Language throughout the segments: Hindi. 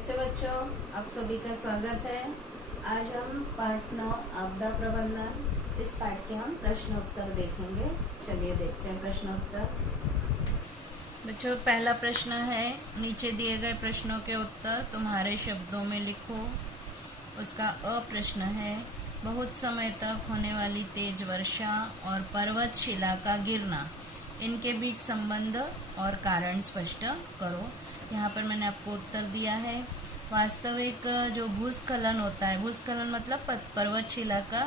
नमस्ते बच्चों, आप सभी का स्वागत है। आज हम पाठ 9 आपदा प्रबंधन इस पाठ के हम प्रश्नोत्तर देखेंगे। चलिए देखते हैं प्रश्नोत्तर। बच्चों, पहला प्रश्न है, नीचे दिए गए प्रश्नों के उत्तर तुम्हारे शब्दों में लिखो। उसका अ प्रश्न है, बहुत समय तक होने वाली तेज वर्षा और पर्वत शिला का गिरना, इनके बीच संबंध और कारण स्पष्ट करो। यहाँ पर मैंने आपको उत्तर दिया है। वास्तविक जो भूस्खलन होता है, भूस्खलन मतलब पर्वत शिला का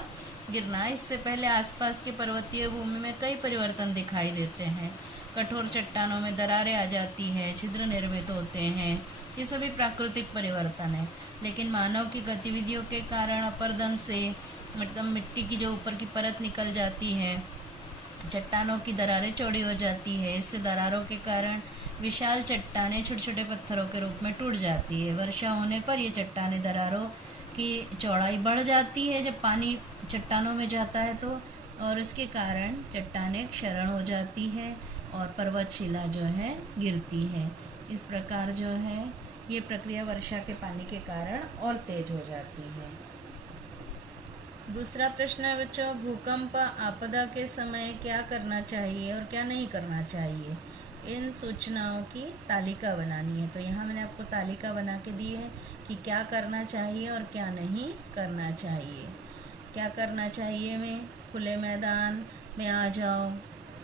गिरना, इससे पहले आसपास के पर्वतीय भूमि में कई परिवर्तन दिखाई देते हैं। कठोर चट्टानों में दरारें आ जाती हैं, छिद्र निर्मित होते हैं। ये सभी प्राकृतिक परिवर्तन है, लेकिन मानव की गतिविधियों के कारण अपरदन से मतलब मिट्टी की जो ऊपर की परत निकल जाती है, चट्टानों की दरारें चौड़ी हो जाती है। इससे दरारों के कारण विशाल चट्टानें छोटे छोटे पत्थरों के रूप में टूट जाती है। वर्षा होने पर ये चट्टानें दरारों की चौड़ाई बढ़ जाती है जब पानी चट्टानों में जाता है तो, और इसके कारण चट्टानें क्षरण हो जाती है और पर्वत शिला जो है गिरती है। इस प्रकार जो है ये प्रक्रिया वर्षा के पानी के कारण और तेज हो जाती है। दूसरा प्रश्न है बच्चों, भूकंप आपदा के समय क्या करना चाहिए और क्या नहीं करना चाहिए, इन सूचनाओं की तालिका बनानी है। तो यहाँ मैंने आपको तालिका बना के दी है कि क्या करना चाहिए और क्या नहीं करना चाहिए। क्या करना चाहिए में, खुले मैदान में आ जाओ,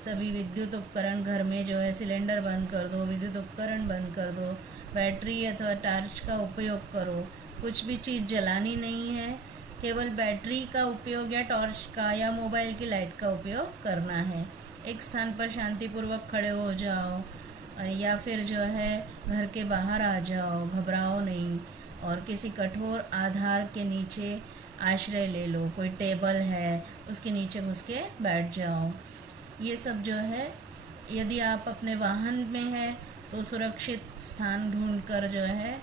सभी विद्युत उपकरण घर में जो है सिलेंडर बंद कर दो, विद्युत उपकरण बंद कर दो, बैटरी अथवा टॉर्च का उपयोग करो, कुछ भी चीज़ जलानी नहीं है, केवल बैटरी का उपयोग या टॉर्च का या मोबाइल की लाइट का उपयोग करना है। एक स्थान पर शांतिपूर्वक खड़े हो जाओ या फिर जो है घर के बाहर आ जाओ, घबराओ नहीं, और किसी कठोर आधार के नीचे आश्रय ले लो। कोई टेबल है उसके नीचे घुस के बैठ जाओ। ये सब जो है, यदि आप अपने वाहन में हैं तो सुरक्षित स्थान ढूंढकर जो है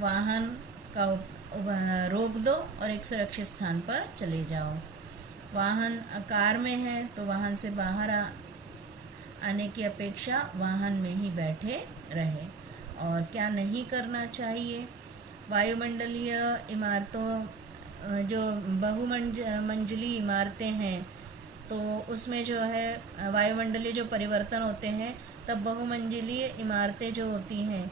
वाहन का रोक दो और एक सुरक्षित स्थान पर चले जाओ। वाहन कार में है तो वाहन से बाहर आने की अपेक्षा वाहन में ही बैठे रहे। और क्या नहीं करना चाहिए, वायुमंडलीय इमारतों जो बहुमंजिली इमारतें हैं तो उसमें जो है वायुमंडलीय जो परिवर्तन होते हैं, तब बहुमंजिली इमारतें जो होती हैं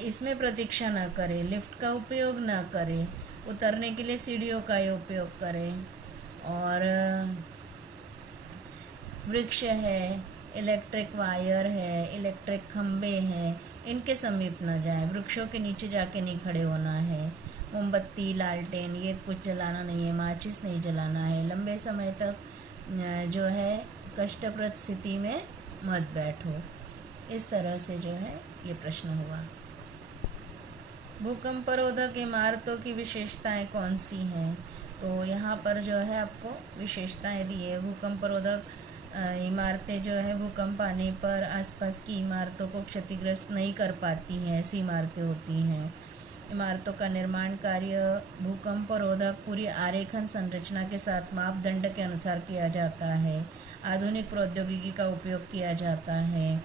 इसमें प्रतीक्षा ना करें, लिफ्ट का उपयोग ना करें, उतरने के लिए सीढ़ियों का ही उपयोग करें। और वृक्ष है, इलेक्ट्रिक वायर है, इलेक्ट्रिक खंबे हैं, इनके समीप न जाएं। वृक्षों के नीचे जाके नहीं खड़े होना है। मोमबत्ती, लालटेन ये कुछ जलाना नहीं है, माचिस नहीं जलाना है। लंबे समय तक जो है कष्टप्रद स्थिति में मत बैठो। इस तरह से जो है ये प्रश्न हुआ। भूकंपरोधक इमारतों की विशेषताएं कौन सी हैं, तो यहाँ पर जो है आपको विशेषताएं दी है। भूकंपरोधक इमारतें जो है भूकंप आने पर आसपास की इमारतों को क्षतिग्रस्त नहीं कर पाती हैं, ऐसी इमारतें होती हैं। इमारतों का निर्माण कार्य भूकंपरोधक पूरी आरेखन संरचना के साथ मापदंड के अनुसार किया जाता है। आधुनिक प्रौद्योगिकी का उपयोग किया जाता है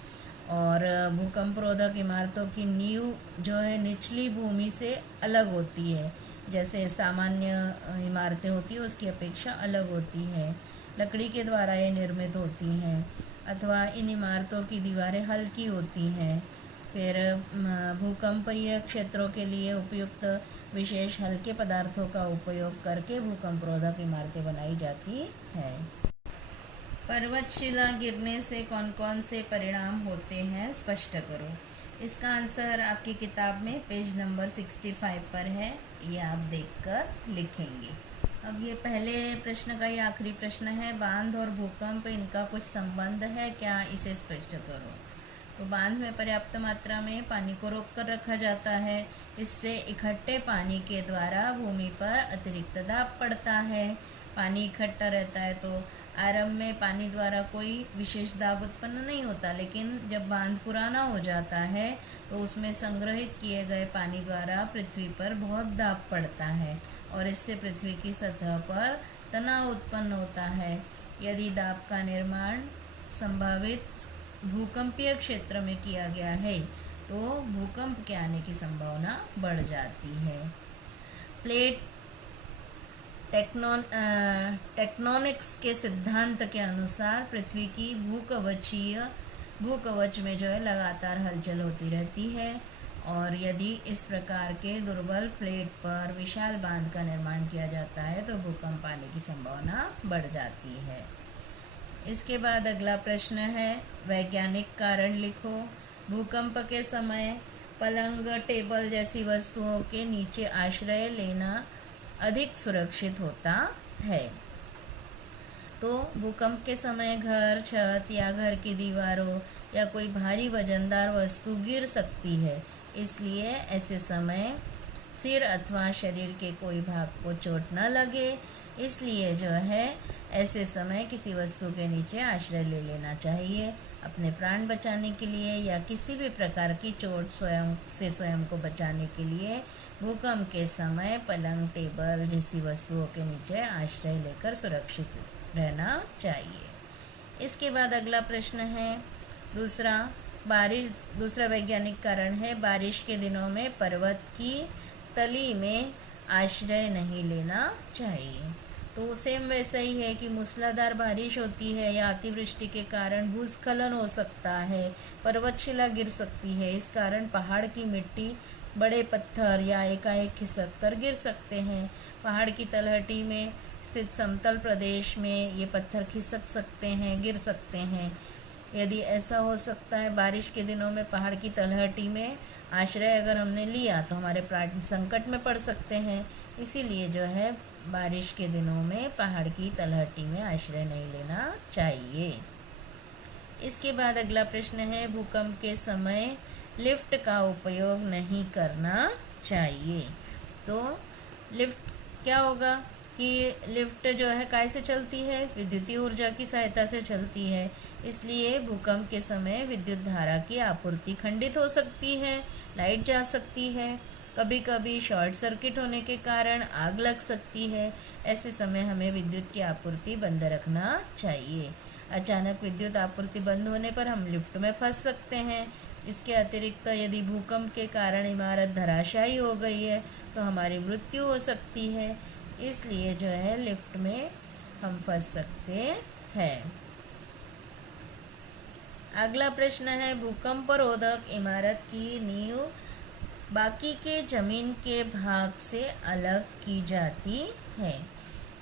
और भूकंपरोधक इमारतों की नींव जो है निचली भूमि से अलग होती है, जैसे सामान्य इमारतें होती है उसकी अपेक्षा अलग होती है। लकड़ी के द्वारा ये निर्मित होती हैं अथवा इन इमारतों की दीवारें हल्की होती हैं। फिर भूकंपीय क्षेत्रों के लिए उपयुक्त विशेष हल्के पदार्थों का उपयोग करके भूकंपरोधक इमारतें बनाई जाती हैं। पर्वत शिला गिरने से कौन कौन से परिणाम होते हैं, स्पष्ट करो। इसका आंसर आपकी किताब में पेज नंबर 65 पर है, ये आप देखकर लिखेंगे। अब ये पहले प्रश्न का ये आखिरी प्रश्न है, बांध और भूकंप इनका कुछ संबंध है क्या, इसे स्पष्ट करो। तो बांध में पर्याप्त मात्रा में पानी को रोक कर रखा जाता है। इससे इकट्ठे पानी के द्वारा भूमि पर अतिरिक्त दाब पड़ता है। पानी इकट्ठा रहता है तो आरंभ में पानी द्वारा कोई विशेष दाब उत्पन्न नहीं होता, लेकिन जब बांध पुराना हो जाता है तो उसमें संग्रहित किए गए पानी द्वारा पृथ्वी पर बहुत दाब पड़ता है और इससे पृथ्वी की सतह पर तनाव उत्पन्न होता है। यदि दाब का निर्माण संभावित भूकंपीय क्षेत्र में किया गया है तो भूकंप के आने की संभावना बढ़ जाती है। प्लेट टेक्टोनिक्स के सिद्धांत के अनुसार पृथ्वी की भूकवच में जो है लगातार हलचल होती रहती है, और यदि इस प्रकार के दुर्बल प्लेट पर विशाल बांध का निर्माण किया जाता है तो भूकंप आने की संभावना बढ़ जाती है। इसके बाद अगला प्रश्न है, वैज्ञानिक कारण लिखो। भूकंप के समय पलंग, टेबल जैसी वस्तुओं के नीचे आश्रय लेना अधिक सुरक्षित होता है। तो भूकंप के समय घर, छत या घर की दीवारों या कोई भारी वजनदार वस्तु गिर सकती है, इसलिए ऐसे समय सिर अथवा शरीर के कोई भाग को चोट न लगे, इसलिए जो है ऐसे समय किसी वस्तु के नीचे आश्रय ले लेना चाहिए अपने प्राण बचाने के लिए या किसी भी प्रकार की चोट स्वयं को बचाने के लिए। भूकंप के समय पलंग, टेबल जैसी वस्तुओं के नीचे आश्रय लेकर सुरक्षित रहना चाहिए। इसके बाद अगला प्रश्न है दूसरा वैज्ञानिक कारण है, बारिश के दिनों में पर्वत की तली में आश्रय नहीं लेना चाहिए। तो सेम वैसा ही है कि मूसलाधार बारिश होती है या अतिवृष्टि के कारण भूस्खलन हो सकता है, पर्वतशिला गिर सकती है, इस कारण पहाड़ की मिट्टी, बड़े पत्थर या एकाएक खिसक कर गिर सकते हैं। पहाड़ की तलहटी में स्थित समतल प्रदेश में ये पत्थर खिसक सकते हैं, गिर सकते हैं। यदि ऐसा हो सकता है बारिश के दिनों में पहाड़ की तलहटी में आश्रय अगर हमने लिया तो हमारे प्राण संकट में पड़ सकते हैं, इसीलिए जो है बारिश के दिनों में पहाड़ की तलहटी में आश्रय नहीं लेना चाहिए। इसके बाद अगला प्रश्न है, भूकंप के समय लिफ्ट का उपयोग नहीं करना चाहिए। तो लिफ्ट क्या होगा कि लिफ्ट जो है कैसे चलती है, विद्युतीय ऊर्जा की सहायता से चलती है, इसलिए भूकंप के समय विद्युत धारा की आपूर्ति खंडित हो सकती है, लाइट जा सकती है, कभी कभी शॉर्ट सर्किट होने के कारण आग लग सकती है। ऐसे समय हमें विद्युत की आपूर्ति बंद रखना चाहिए। अचानक विद्युत आपूर्ति बंद होने पर हम लिफ्ट में फंस सकते हैं। इसके अतिरिक्त यदि भूकंप के कारण इमारत धराशायी हो गई है तो हमारी मृत्यु हो सकती है, इसलिए जो है लिफ्ट में हम फंस सकते हैं। अगला प्रश्न है, भूकंपरोधक इमारत की नींव बाकी के जमीन के भाग से अलग की जाती है।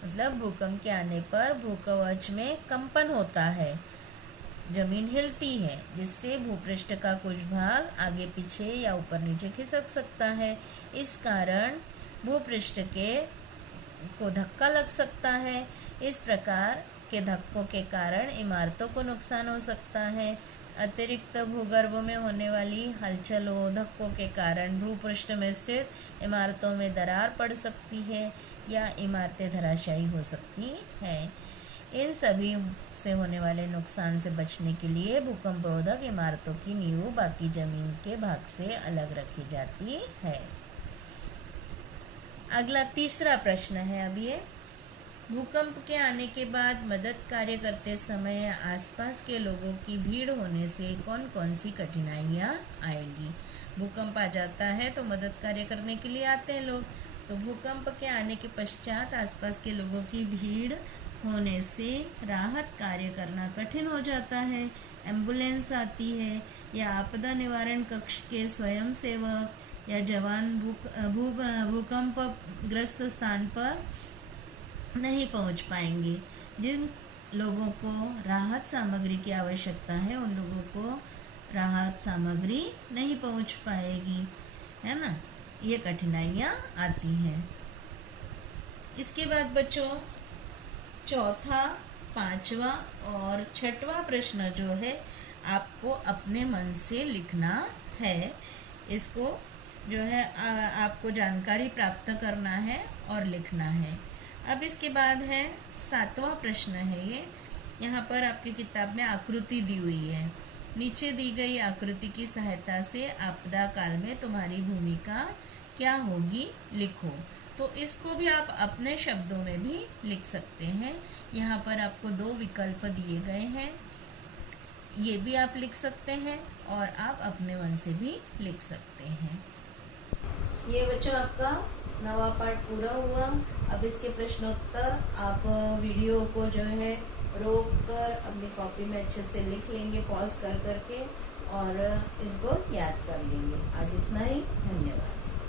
मतलब भूकंप के आने पर भूकवच में कंपन होता है, जमीन हिलती है, जिससे भूपृष्ठ का कुछ भाग आगे पीछे या ऊपर नीचे खिसक सकता है। इस कारण भूपृष्ठ को धक्का लग सकता है। इस प्रकार के धक्कों के कारण इमारतों को नुकसान हो सकता है। अतिरिक्त भूगर्भ में होने वाली हलचलों, धक्कों के कारण भूपृष्ठ में स्थित इमारतों में दरार पड़ सकती है या इमारतें धराशायी हो सकती हैं। इन सभी से होने वाले नुकसान से बचने के लिए भूकंपरोधक इमारतों की नींव बाकी जमीन के भाग से अलग रखी जाती है। अगला तीसरा प्रश्न है अब ये, भूकंप के आने के बाद मदद कार्य करते समय आसपास के लोगों की भीड़ होने से कौन कौन सी कठिनाइयाँ आएंगी। भूकंप आ जाता है तो मदद कार्य करने के लिए आते हैं लोग, तो भूकंप के आने के पश्चात आसपास के लोगों की भीड़ होने से राहत कार्य करना कठिन हो जाता है। एम्बुलेंस आती है या आपदा निवारण कक्ष के स्वयंसेवक या जवान भूकंपग्रस्त स्थान पर नहीं पहुंच पाएंगे। जिन लोगों को राहत सामग्री की आवश्यकता है उन लोगों को राहत सामग्री नहीं पहुंच पाएगी, है ना, ये कठिनाइयाँ आती हैं। इसके बाद बच्चों चौथा, पांचवा और छठवां प्रश्न जो है आपको अपने मन से लिखना है। इसको जो है आपको जानकारी प्राप्त करना है और लिखना है। अब इसके बाद है सातवां प्रश्न है ये, यहाँ पर आपकी किताब में आकृति दी हुई है। नीचे दी गई आकृति की सहायता से आपदा काल में तुम्हारी भूमिका क्या होगी लिखो। तो इसको भी आप अपने शब्दों में भी लिख सकते हैं। यहाँ पर आपको दो विकल्प दिए गए हैं। ये भी आप लिख सकते हैं और आप अपने मन से भी लिख सकते हैं। ये बच्चों आपका नवा पाठ पूरा हुआ। अब इसके प्रश्नोत्तर आप वीडियो को जो है रोक कर अपनी कॉपी में अच्छे से लिख लेंगे पॉज कर करके और इसको याद कर लेंगे। आज इतना ही, धन्यवाद।